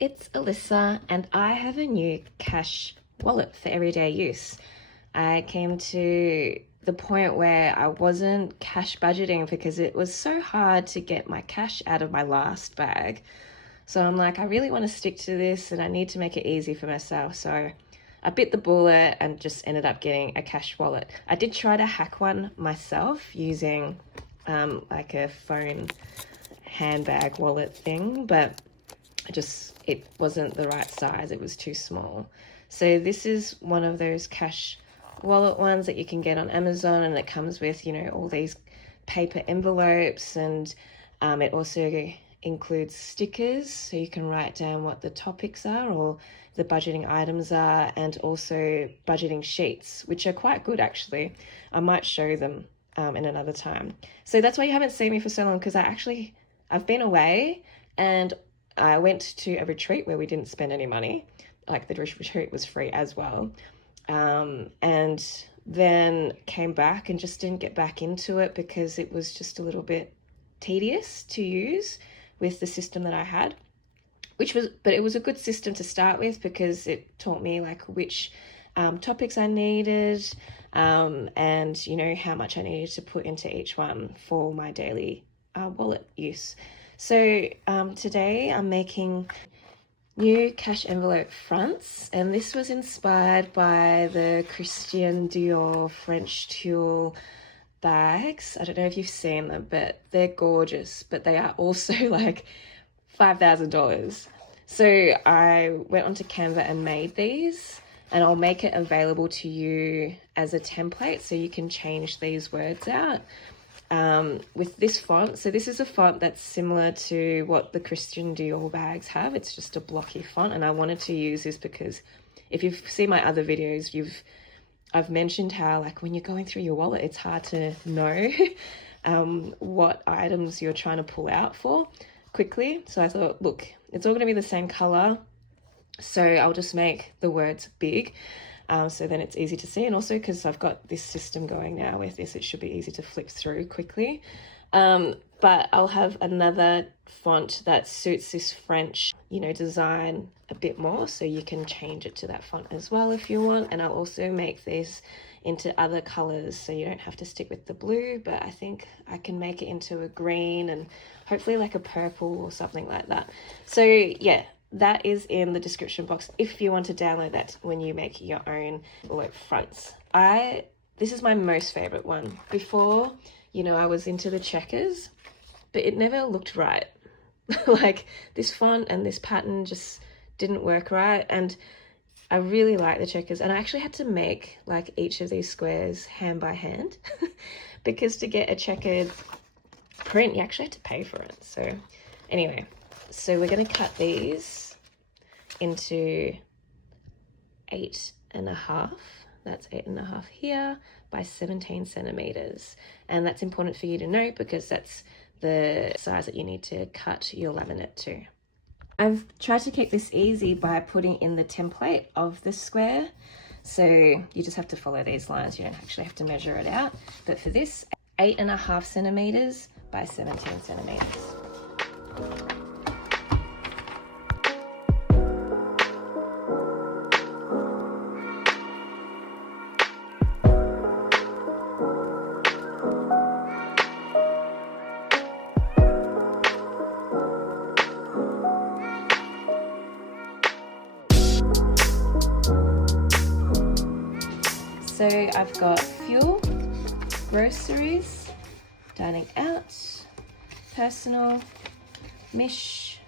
It's Alyssa and I have a new cash wallet for everyday use. I came to the point where I wasn't cash budgeting because it was so hard to get my cash out of my last bag. So I'm like, I really want to stick to this and I need to make it easy for myself. So I bit the bullet and just ended up getting a cash wallet. I did try to hack one myself using like a phone handbag wallet thing, but it wasn't the right size. It was too small. So this is one of those cash wallet ones that you can get on Amazon, and it comes with, you know, all these paper envelopes, and it also includes stickers so you can write down what the topics are or the budgeting items are, and also budgeting sheets, which are quite good actually. I might show them in another time. So that's why you haven't seen me for so long, because I've been away and I went to a retreat where we didn't spend any money. Like, the retreat was free as well. And then came back and just didn't get back into it because it was just a little bit tedious to use with the system that I had, but it was a good system to start with because it taught me like which topics I needed, and you know, how much I needed to put into each one for my daily wallet use. So today I'm making new cash envelope fronts, and this was inspired by the Christian Dior French tulle bags. I don't know if you've seen them, but they're gorgeous, but they are also like $5,000. So I went onto Canva and made these, and I'll make it available to you as a template so you can change these words out with this font. So this is a font that's similar to what the Christian Dior bags have. It's just a blocky font, and I wanted to use this because if you've seen my other videos, I've mentioned how, like, when you're going through your wallet, it's hard to know what items you're trying to pull out for quickly. So I thought, look, it's all going to be the same color, so I'll just make the words big. So then it's easy to see, and also because I've got this system going now with this, it should be easy to flip through quickly. But I'll have another font that suits this French, you know, design a bit more, so you can change it to that font as well if you want. And I'll also make this into other colors, so you don't have to stick with the blue, but I think I can make it into a green and hopefully like a purple or something like that. So yeah, that is in the description box if you want to download that when you make your own envelope fronts. This is my most favorite one. Before, you know, I was into the checkers, but it never looked right. Like, this font and this pattern just didn't work right, and I really like the checkers. And I actually had to make like each of these squares hand by hand because to get a checkered print you actually had to pay for it. So anyway, so we're going to cut these into 8.5. That's 8.5 here by 17 centimeters. And that's important for you to know because that's the size that you need to cut your laminate to. I've tried to keep this easy by putting in the template of the square. So you just have to follow these lines. You don't actually have to measure it out. But for this, 8.5 centimeters by 17 centimeters. So I've got fuel, groceries, dining out, personal, mish,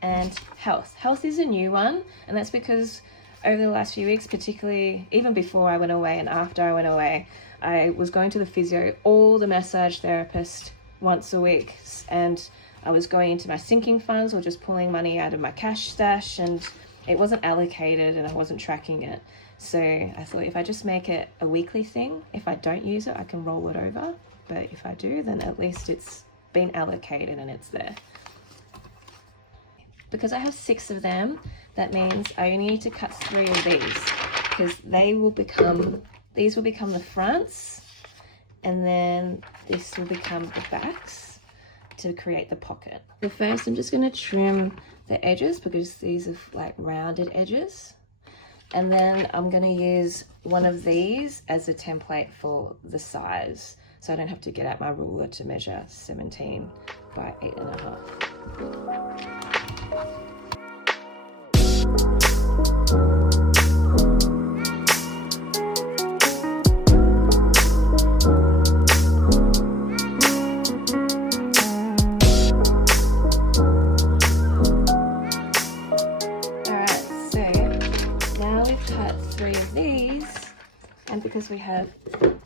and health. Health is a new one, and that's because over the last few weeks, particularly even before I went away and after I went away, I was going to the physio or the massage therapist once a week, and I was going into my sinking funds or just pulling money out of my cash stash, and it wasn't allocated and I wasn't tracking it. So I thought, if I just make it a weekly thing, if I don't use it, I can roll it over. But if I do, then at least it's been allocated and it's there. Because I have 6 of them, that means I only need to cut 3 of these, because these will become the fronts, and then this will become the backs to create the pocket. So first I'm just going to trim the edges because these are like rounded edges. And then I'm going to use one of these as a template for the size, so I don't have to get out my ruler to measure 17 by 8.5. And because we have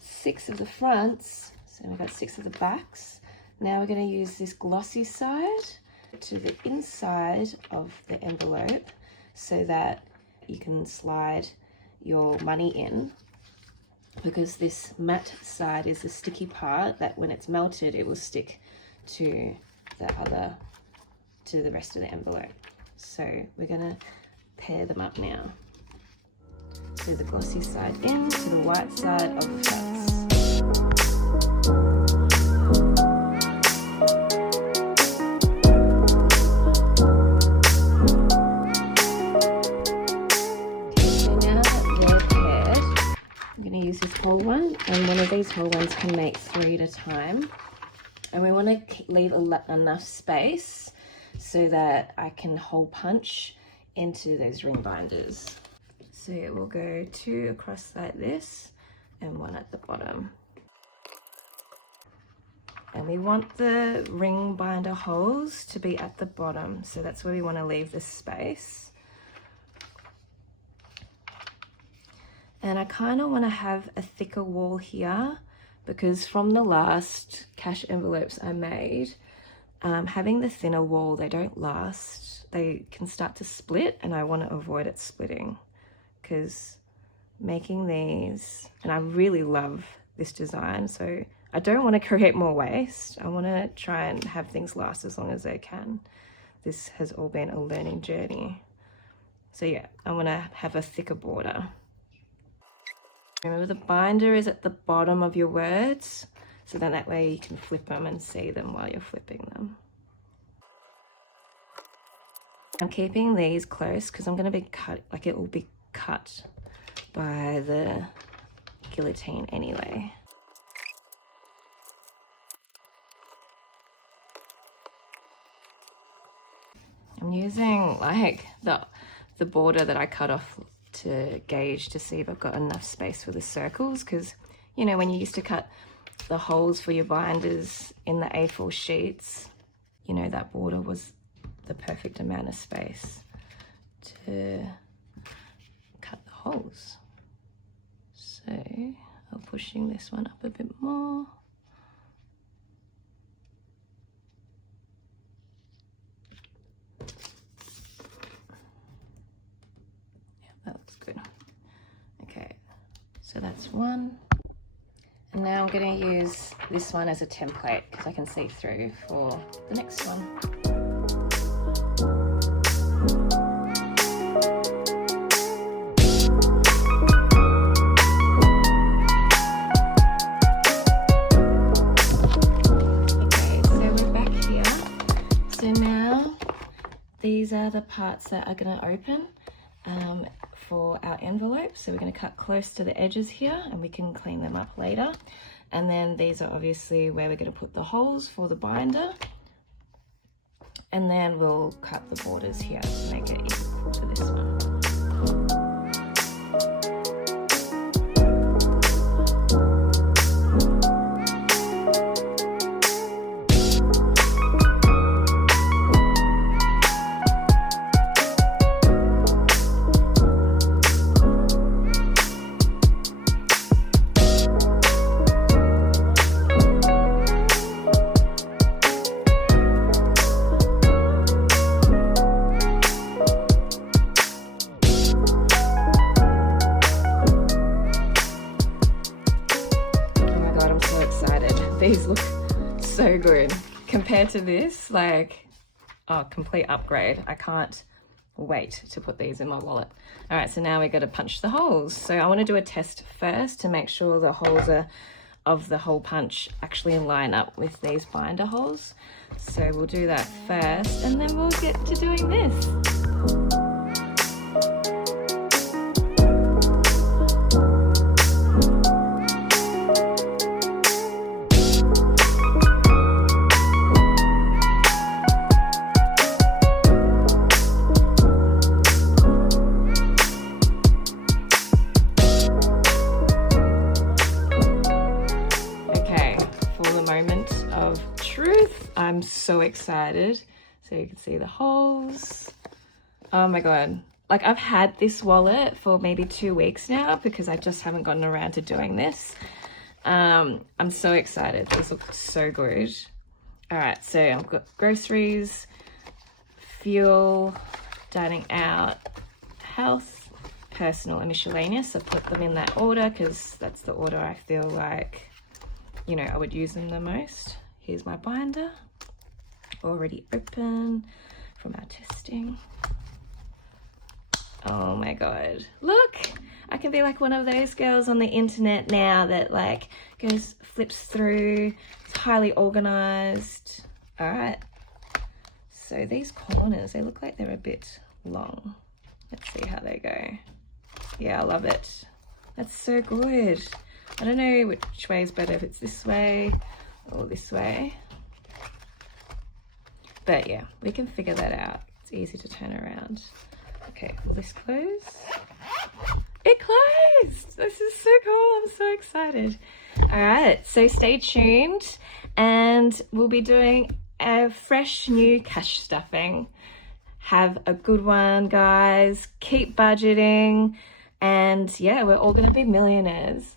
6 of the fronts, so we've got 6 of the backs, now we're going to use this glossy side to the inside of the envelope so that you can slide your money in, because this matte side is the sticky part that when it's melted it will stick to the rest of the envelope. So we're going to pair them up now. So the glossy side in to the white side of the fronts. Okay, so now that they're paired, I'm going to use this whole one, and one of these whole ones can make 3 at a time. And we want to leave enough space so that I can hole punch into those ring binders. So it will go 2 across like this and 1 at the bottom. And we want the ring binder holes to be at the bottom, so that's where we want to leave the space. And I kind of want to have a thicker wall here, because from the last cash envelopes I made, having the thinner wall, they don't last. They can start to split, and I want to avoid it splitting. Because making these, and I really love this design, so I don't want to create more waste. I want to try and have things last as long as they can. This has all been a learning journey. So yeah, I want to have a thicker border. Remember, the binder is at the bottom of your words, so then that way you can flip them and see them while you're flipping them. I'm keeping these close because I'm going to be it will be cut by the guillotine anyway. I'm using like the border that I cut off to gauge to see if I've got enough space for the circles, because you know when you used to cut the holes for your binders in the A4 sheets, you know that border was the perfect amount of space to cut the holes. So I'm pushing this one up a bit more. Yeah, that looks good. Okay, so that's one. And now I'm going to use this one as a template because I can see through for the next one. These are the parts that are going to open for our envelope. So we're going to cut close to the edges here and we can clean them up later. And then these are obviously where we're going to put the holes for the binder. And then we'll cut the borders here to make it equal to this one. These look so good compared to this, like, oh, complete upgrade. I can't wait to put these in my wallet. All right, so now we got to punch the holes. So I want to do a test first to make sure the holes are of the hole punch actually line up with these binder holes. So we'll do that first and then we'll get to doing this. I'm so excited. So you can see the holes. Oh my god, like I've had this wallet for maybe 2 weeks now because I just haven't gotten around to doing this. I'm so excited. These look so good. All right, so I've got groceries, fuel, dining out, health, personal and miscellaneous. I put them in that order because that's the order I feel like, you know, I would use them the most. Here's my binder, already open from our testing. Oh my god, look, I can be like one of those girls on the internet now that like flips through, it's highly organized. All right, so these corners, they look like they're a bit long. Let's see how they go. Yeah, I love it. That's so good. I don't know which way is better, if it's this way or this way, but yeah, we can figure that out. It's easy to turn around. Okay, will this close? It closed! This is so cool, I'm so excited. All right, so stay tuned and we'll be doing a fresh new cash stuffing. Have a good one, guys. Keep budgeting and yeah, we're all gonna be millionaires.